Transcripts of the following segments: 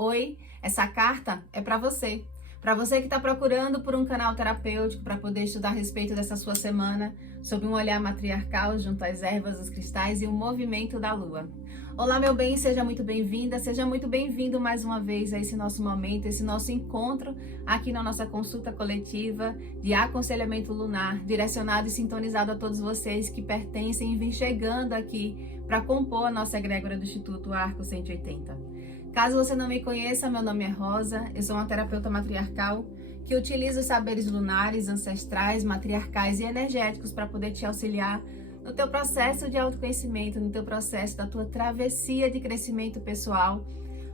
Oi, essa carta é para você. Para você que está procurando por um canal terapêutico para poder estudar a respeito dessa sua semana, sob um olhar matriarcal junto às ervas, os cristais e o movimento da lua. Olá, meu bem, seja muito bem-vinda, seja muito bem-vindo mais uma vez a esse nosso momento, esse nosso encontro aqui na nossa consulta coletiva de aconselhamento lunar, direcionado e sintonizado a todos vocês que pertencem e vêm chegando aqui para compor a nossa egrégora do Instituto Arco 180. Caso você não me conheça, meu nome é Rosa, eu sou uma terapeuta matriarcal que utiliza os saberes lunares, ancestrais, matriarcais e energéticos para poder te auxiliar no teu processo de autoconhecimento, no teu processo da tua travessia de crescimento pessoal,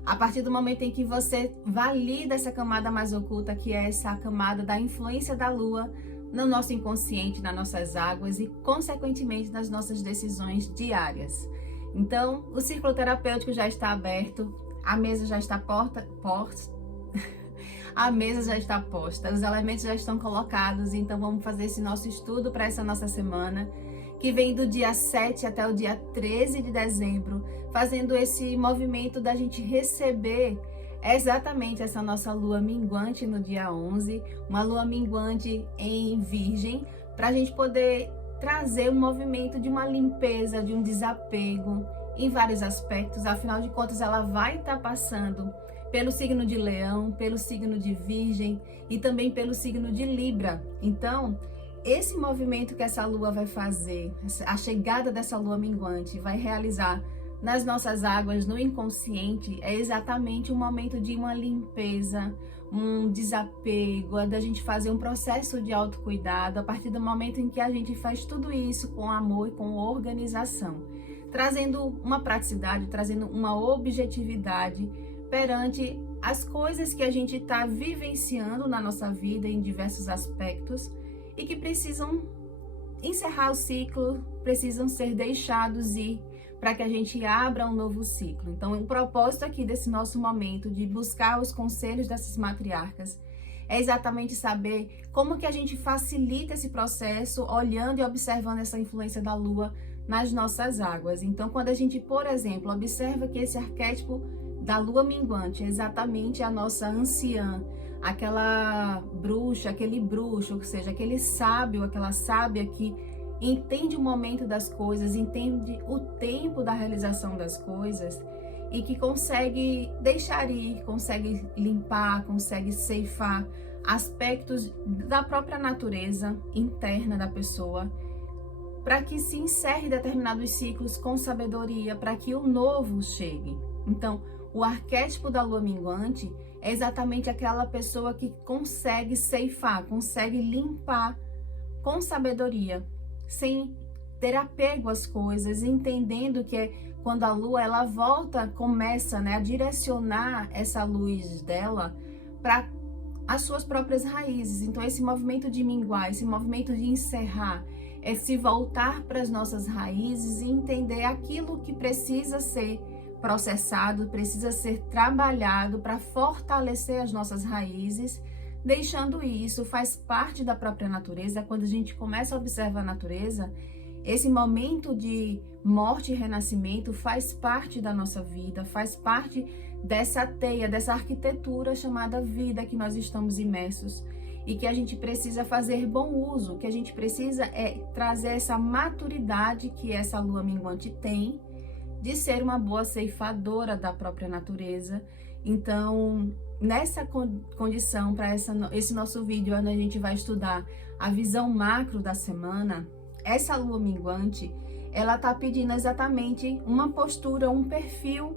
a partir do momento em que você valida essa camada mais oculta, que é essa camada da influência da lua no nosso inconsciente, nas nossas águas e, consequentemente, nas nossas decisões diárias. Então, o círculo terapêutico já está aberto, a mesa já está a mesa já está posta, os elementos já estão colocados, então vamos fazer esse nosso estudo para essa nossa semana, que vem do dia 7 até o dia 13 de dezembro, fazendo esse movimento da gente receber exatamente essa nossa lua minguante no dia 11, uma lua minguante em Virgem, para a gente poder trazer um movimento de uma limpeza, de um desapego em vários aspectos. Afinal de contas, ela vai estar passando pelo signo de Leão, pelo signo de Virgem e também pelo signo de Libra. Então, esse movimento que essa lua vai fazer, a chegada dessa lua minguante vai realizar nas nossas águas, no inconsciente, é exatamente um momento de uma limpeza, um desapego, da gente fazer um processo de autocuidado a partir do momento em que a gente faz tudo isso com amor e com organização, trazendo uma praticidade, trazendo uma objetividade perante as coisas que a gente está vivenciando na nossa vida em diversos aspectos e que precisam encerrar o ciclo, precisam ser deixados ir para que a gente abra um novo ciclo. Então, o propósito aqui desse nosso momento de buscar os conselhos dessas matriarcas é exatamente saber como que a gente facilita esse processo olhando e observando essa influência da lua nas nossas águas. Então, quando a gente, por exemplo, observa que esse arquétipo da lua minguante é exatamente a nossa anciã, aquela bruxa, aquele bruxo, ou seja, aquele sábio, aquela sábia que entende o momento das coisas, entende o tempo da realização das coisas e que consegue deixar ir, consegue limpar, consegue ceifar aspectos da própria natureza interna da pessoa, para que se encerre determinados ciclos com sabedoria, para que o novo chegue. Então, o arquétipo da lua minguante é exatamente aquela pessoa que consegue ceifar, consegue limpar com sabedoria, sem ter apego às coisas, entendendo que quando a lua ela volta, começa, a direcionar essa luz dela para as suas próprias raízes. Então, esse movimento de minguar, esse movimento de encerrar, é se voltar para as nossas raízes e entender aquilo que precisa ser processado, precisa ser trabalhado para fortalecer as nossas raízes, deixando isso, faz parte da própria natureza. Quando a gente começa a observar a natureza, esse momento de morte e renascimento faz parte da nossa vida, faz parte dessa teia, dessa arquitetura chamada vida que nós estamos imersos e que a gente precisa fazer bom uso, que a gente precisa trazer essa maturidade que essa lua minguante tem, de ser uma boa ceifadora da própria natureza. Então, nessa condição, para esse nosso vídeo, onde a gente vai estudar a visão macro da semana, essa lua minguante, ela tá pedindo exatamente uma postura, um perfil,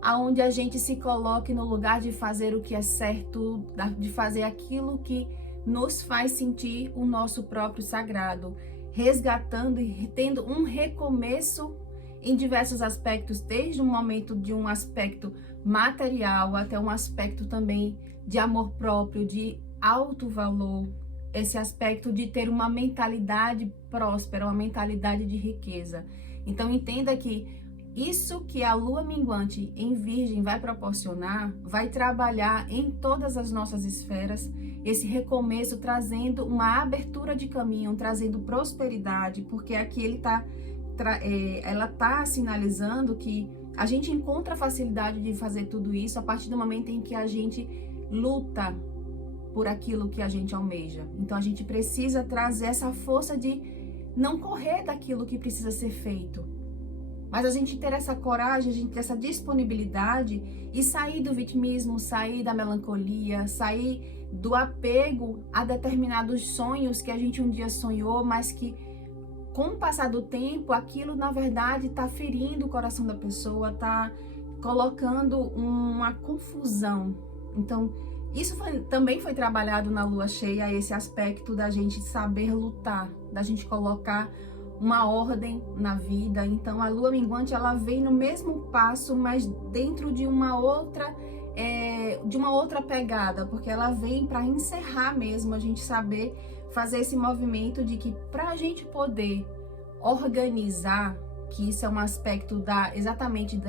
aonde a gente se coloque no lugar de fazer o que é certo, de fazer aquilo que nos faz sentir o nosso próprio sagrado, resgatando e tendo um recomeço em diversos aspectos, desde um momento de um aspecto material até um aspecto também de amor próprio, de alto valor, esse aspecto de ter uma mentalidade próspera, uma mentalidade de riqueza. Então entenda que isso que a lua minguante em Virgem vai proporcionar, vai trabalhar em todas as nossas esferas, esse recomeço trazendo uma abertura de caminho, trazendo prosperidade, porque aqui ela está sinalizando que A gente encontra facilidade de fazer tudo isso a partir do momento em que a gente luta por aquilo que a gente almeja. Então a gente precisa trazer essa força de não correr daquilo que precisa ser feito, mas a gente ter essa coragem, a gente ter essa disponibilidade e sair do vitimismo, sair da melancolia, sair do apego a determinados sonhos que a gente um dia sonhou, mas que com o passar do tempo, aquilo na verdade está ferindo o coração da pessoa, está colocando uma confusão. Então, isso também foi trabalhado na lua cheia, esse aspecto da gente saber lutar, da gente colocar uma ordem na vida. Então, a lua minguante, ela vem no mesmo passo, mas dentro de uma outra pegada, porque ela vem para encerrar mesmo, a gente saber fazer esse movimento de que para a gente poder organizar, que isso é um aspecto exatamente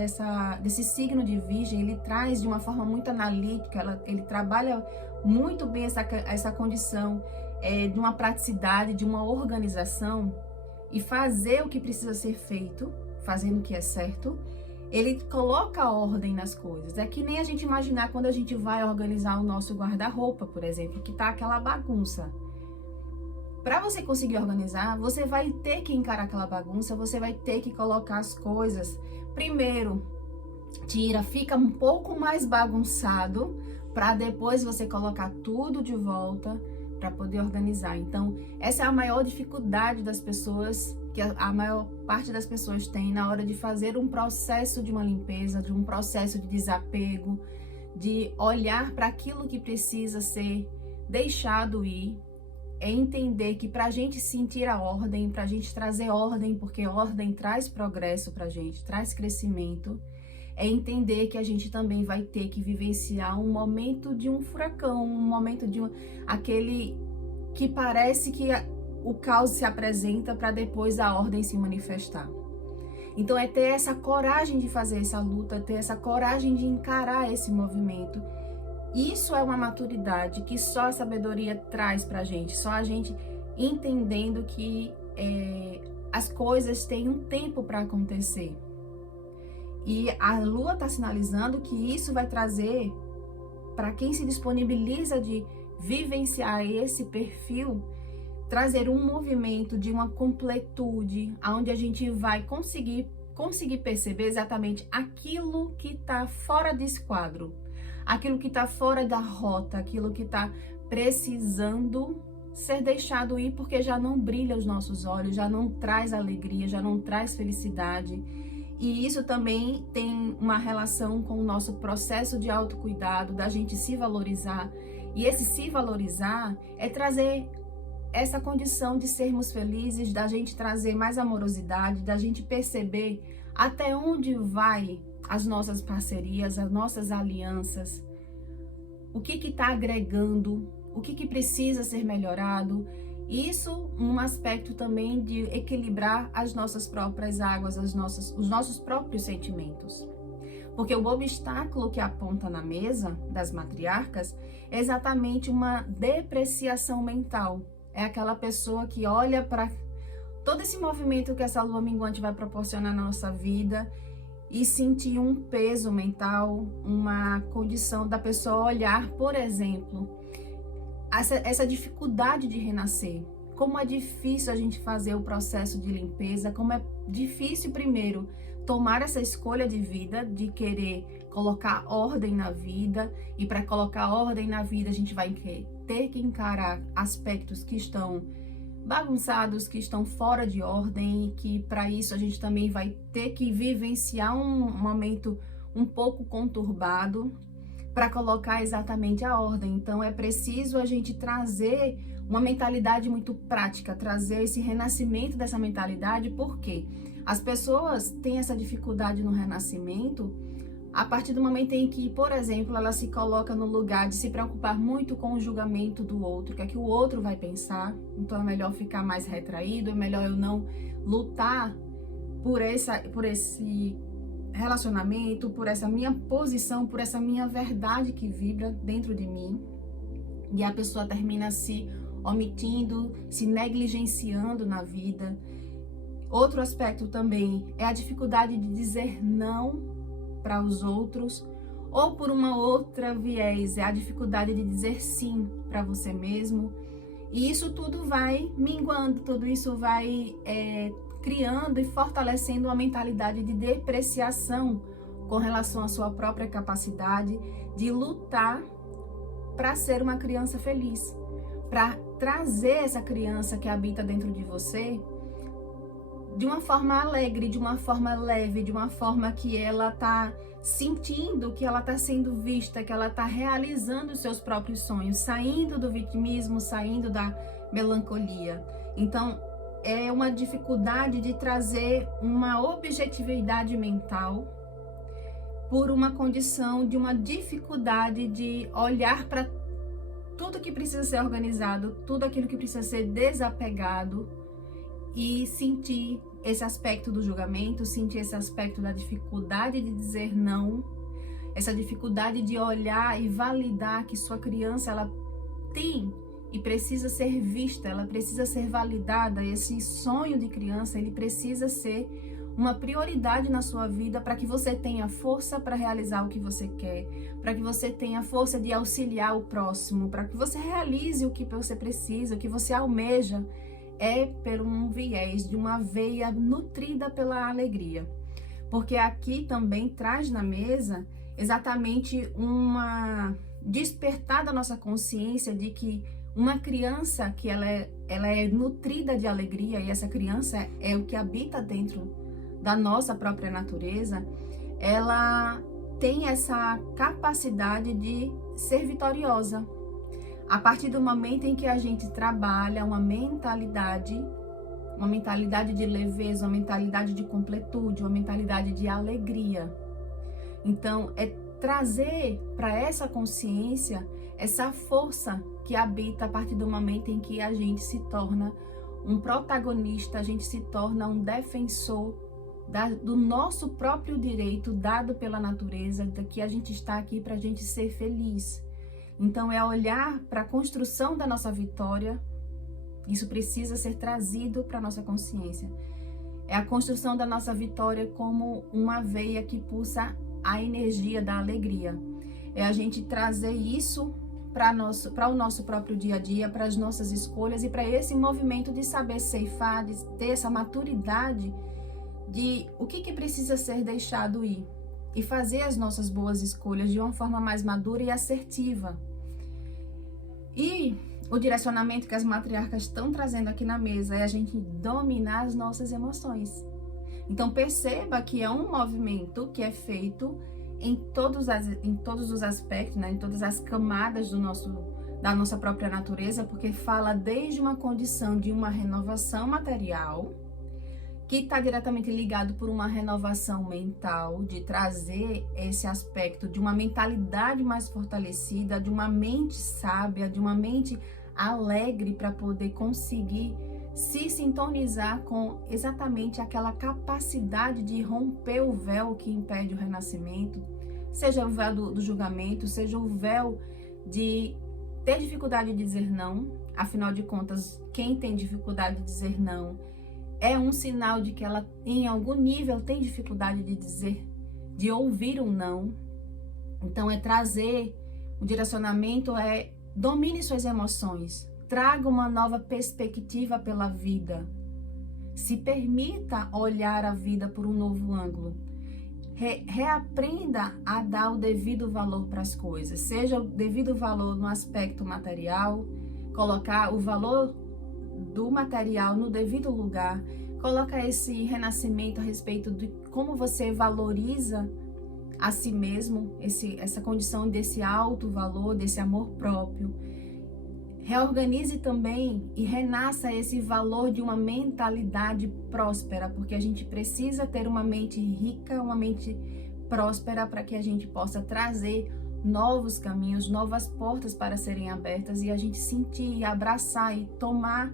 desse signo de Virgem, ele traz de uma forma muito analítica, ele trabalha muito bem essa condição de uma praticidade, de uma organização e fazer o que precisa ser feito, fazendo o que é certo. Ele coloca ordem nas coisas. É que nem a gente imaginar quando a gente vai organizar o nosso guarda-roupa, por exemplo, que tá aquela bagunça. Para você conseguir organizar, você vai ter que encarar aquela bagunça, você vai ter que colocar as coisas. Primeiro, fica um pouco mais bagunçado, para depois você colocar tudo de volta para poder organizar. Então, essa é a maior dificuldade das pessoas, que a maior parte das pessoas tem na hora de fazer um processo de uma limpeza, de um processo de desapego, de olhar para aquilo que precisa ser deixado ir. É entender que para a gente sentir a ordem, para a gente trazer ordem, porque ordem traz progresso para a gente, traz crescimento, é entender que a gente também vai ter que vivenciar um momento de um furacão, um momento de aquele que parece que o caos se apresenta para depois a ordem se manifestar. Então é ter essa coragem de fazer essa luta, ter essa coragem de encarar esse movimento. Isso é uma maturidade que só a sabedoria traz pra gente, só a gente entendendo que as coisas têm um tempo para acontecer. E a lua está sinalizando que isso vai trazer, para quem se disponibiliza de vivenciar esse perfil, trazer um movimento de uma completude, onde a gente vai conseguir perceber exatamente aquilo que está fora desse quadro. Aquilo que está fora da rota, aquilo que está precisando ser deixado ir, porque já não brilha os nossos olhos, já não traz alegria, já não traz felicidade. E isso também tem uma relação com o nosso processo de autocuidado, da gente se valorizar. E esse se valorizar é trazer essa condição de sermos felizes, da gente trazer mais amorosidade, da gente perceber até onde vai as nossas parcerias, as nossas alianças, o que está agregando, o que precisa ser melhorado. Isso um aspecto também de equilibrar as nossas próprias águas, os nossos próprios sentimentos. Porque o obstáculo que aponta na mesa das matriarcas é exatamente uma depreciação mental. É aquela pessoa que olha para todo esse movimento que essa lua minguante vai proporcionar na nossa vida e sentir um peso mental, uma condição da pessoa olhar, por exemplo, essa dificuldade de renascer. Como é difícil a gente fazer o processo de limpeza, como é difícil, primeiro, tomar essa escolha de vida, de querer colocar ordem na vida, e para colocar ordem na vida a gente vai ter que encarar aspectos que estão bagunçados, que estão fora de ordem, e que para isso a gente também vai ter que vivenciar um momento um pouco conturbado para colocar exatamente a ordem. Então é preciso a gente trazer uma mentalidade muito prática, trazer esse renascimento dessa mentalidade, porque as pessoas têm essa dificuldade no renascimento a partir do momento em que, por exemplo, ela se coloca no lugar de se preocupar muito com o julgamento do outro, o que é que o outro vai pensar. Então é melhor ficar mais retraído, é melhor eu não lutar por esse relacionamento, por essa minha posição, por essa minha verdade que vibra dentro de mim. E a pessoa termina se omitindo, se negligenciando na vida. Outro aspecto também é a dificuldade de dizer não para os outros, ou por uma outra viés, é a dificuldade de dizer sim para você mesmo. E isso tudo vai minguando, tudo isso vai criando e fortalecendo uma mentalidade de depreciação com relação à sua própria capacidade de lutar para ser uma criança feliz, para trazer essa criança que habita dentro de você de uma forma alegre, de uma forma leve, de uma forma que ela está sentindo que ela está sendo vista, que ela está realizando os seus próprios sonhos, saindo do vitimismo, saindo da melancolia. Então, é uma dificuldade de trazer uma objetividade mental por uma condição de uma dificuldade de olhar para tudo que precisa ser organizado, tudo aquilo que precisa ser desapegado e sentir esse aspecto do julgamento, sentir esse aspecto da dificuldade de dizer não, essa dificuldade de olhar e validar que sua criança ela tem e precisa ser vista, ela precisa ser validada. Esse sonho de criança, ele precisa ser uma prioridade na sua vida para que você tenha força para realizar o que você quer, para que você tenha força de auxiliar o próximo, para que você realize o que você precisa, o que você almeja, por um viés de uma veia nutrida pela alegria. Porque aqui também traz na mesa exatamente uma despertar da nossa consciência de que uma criança que ela é nutrida de alegria, e essa criança é o que habita dentro da nossa própria natureza, ela tem essa capacidade de ser vitoriosa. A partir do momento em que a gente trabalha uma mentalidade de leveza, uma mentalidade de completude, uma mentalidade de alegria. Então, é trazer para essa consciência essa força que habita a partir do momento em que a gente se torna um protagonista, a gente se torna um defensor do nosso próprio direito dado pela natureza, de que a gente está aqui para a gente ser feliz. Então, é olhar para a construção da nossa vitória. Isso precisa ser trazido para a nossa consciência. É a construção da nossa vitória como uma veia que pulsa a energia da alegria. É a gente trazer isso para o nosso próprio dia a dia, para as nossas escolhas e para esse movimento de saber ceifar, de ter essa maturidade de o que precisa ser deixado ir e fazer as nossas boas escolhas de uma forma mais madura e assertiva. E o direcionamento que as matriarcas estão trazendo aqui na mesa é a gente dominar as nossas emoções. Então perceba que é um movimento que é feito em todos os aspectos, né? Em todas as camadas da nossa própria natureza, porque fala desde uma condição de uma renovação material, que está diretamente ligado por uma renovação mental, de trazer esse aspecto de uma mentalidade mais fortalecida, de uma mente sábia, de uma mente alegre para poder conseguir se sintonizar com exatamente aquela capacidade de romper o véu que impede o renascimento, seja o véu do julgamento, seja o véu de ter dificuldade de dizer não. Afinal de contas, quem tem dificuldade de dizer não é um sinal de que ela, em algum nível, tem dificuldade de ouvir um não. Então, é trazer o direcionamento, domine suas emoções, traga uma nova perspectiva pela vida, se permita olhar a vida por um novo ângulo, reaprenda a dar o devido valor para as coisas, seja o devido valor no aspecto material, colocar o valor do material no devido lugar, coloca esse renascimento a respeito de como você valoriza a si mesmo, essa condição desse alto valor, desse amor próprio. Reorganize também e renasça esse valor de uma mentalidade próspera, porque a gente precisa ter uma mente rica, uma mente próspera para que a gente possa trazer novos caminhos, novas portas para serem abertas e a gente sentir, abraçar e tomar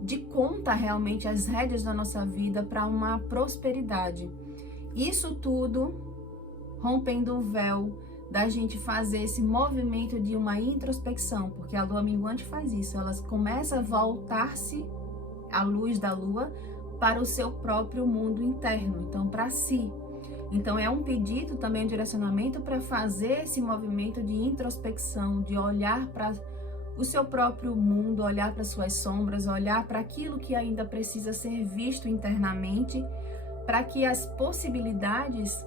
de conta realmente as rédeas da nossa vida para uma prosperidade. Isso tudo rompendo o véu da gente fazer esse movimento de uma introspecção, porque a lua minguante faz isso, ela começa a voltar-se, a luz da lua, para o seu próprio mundo interno, então para si. Então é um pedido também, um direcionamento para fazer esse movimento de introspecção, de olhar para o seu próprio mundo, olhar para suas sombras, olhar para aquilo que ainda precisa ser visto internamente, para que as possibilidades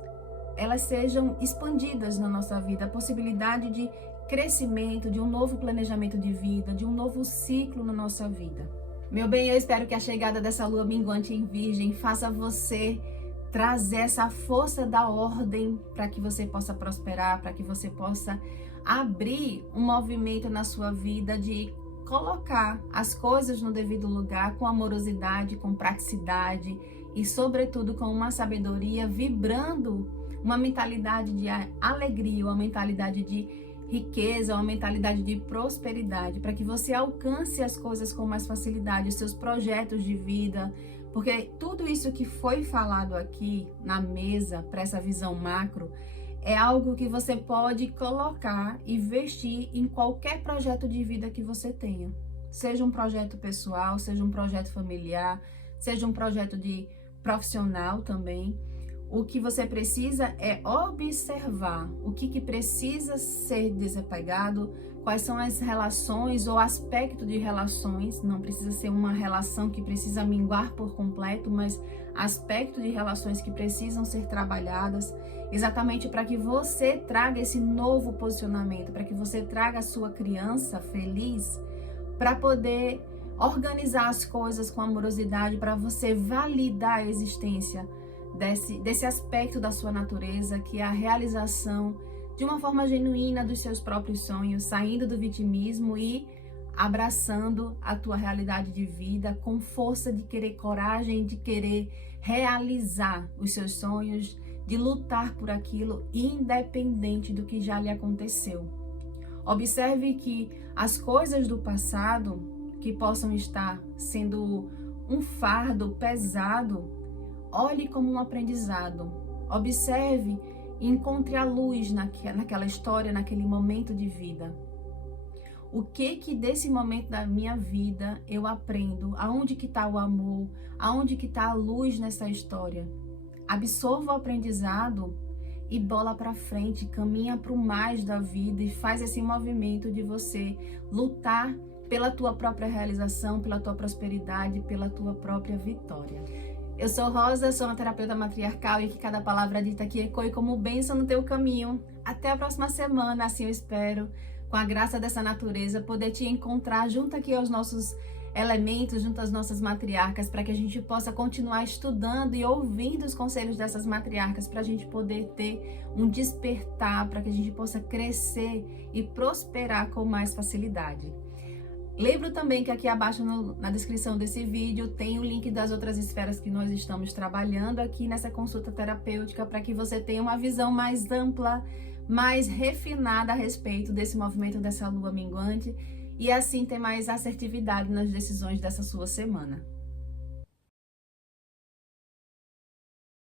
elas sejam expandidas na nossa vida, a possibilidade de crescimento, de um novo planejamento de vida, de um novo ciclo na nossa vida. Meu bem, eu espero que a chegada dessa lua minguante em Virgem faça você trazer essa força da ordem para que você possa prosperar, para que você possa abrir um movimento na sua vida de colocar as coisas no devido lugar com amorosidade, com praticidade e, sobretudo, com uma sabedoria, vibrando uma mentalidade de alegria, uma mentalidade de riqueza, uma mentalidade de prosperidade, para que você alcance as coisas com mais facilidade, os seus projetos de vida, porque tudo isso que foi falado aqui na mesa para essa visão macro é algo que você pode colocar e investir em qualquer projeto de vida que você tenha. Seja um projeto pessoal, seja um projeto familiar, seja um projeto de profissional também. O que você precisa é observar o que precisa ser desapegado, quais são as relações ou aspecto de relações. Não precisa ser uma relação que precisa minguar por completo, mas aspecto de relações que precisam ser trabalhadas, exatamente para que você traga esse novo posicionamento, para que você traga a sua criança feliz, para poder organizar as coisas com amorosidade, para você validar a existência desse aspecto da sua natureza, que é a realização de uma forma genuína dos seus próprios sonhos, saindo do vitimismo e abraçando a tua realidade de vida com força de querer coragem, de querer realizar os seus sonhos, de lutar por aquilo independente do que já lhe aconteceu. Observe que as coisas do passado que possam estar sendo um fardo pesado, olhe como um aprendizado. Observe e encontre a luz naquela história, naquele momento de vida. O que desse momento da minha vida eu aprendo? Aonde que está o amor? Aonde que está a luz nessa história? Absorva o aprendizado e bola para frente, caminha para o mais da vida e faz esse movimento de você lutar pela tua própria realização, pela tua prosperidade, pela tua própria vitória. Eu sou Rosa, sou uma terapeuta matriarcal e que cada palavra dita aqui ecoe como bênção no teu caminho. Até a próxima semana, assim eu espero, com a graça dessa natureza, poder te encontrar junto aqui aos nossos elementos, junto às nossas matriarcas, para que a gente possa continuar estudando e ouvindo os conselhos dessas matriarcas, para a gente poder ter um despertar, para que a gente possa crescer e prosperar com mais facilidade. Lembro também que aqui abaixo na descrição desse vídeo tem o link das outras esferas que nós estamos trabalhando aqui nessa consulta terapêutica, para que você tenha uma visão mais ampla, mais refinada a respeito desse movimento dessa lua minguante e assim ter mais assertividade nas decisões dessa sua semana.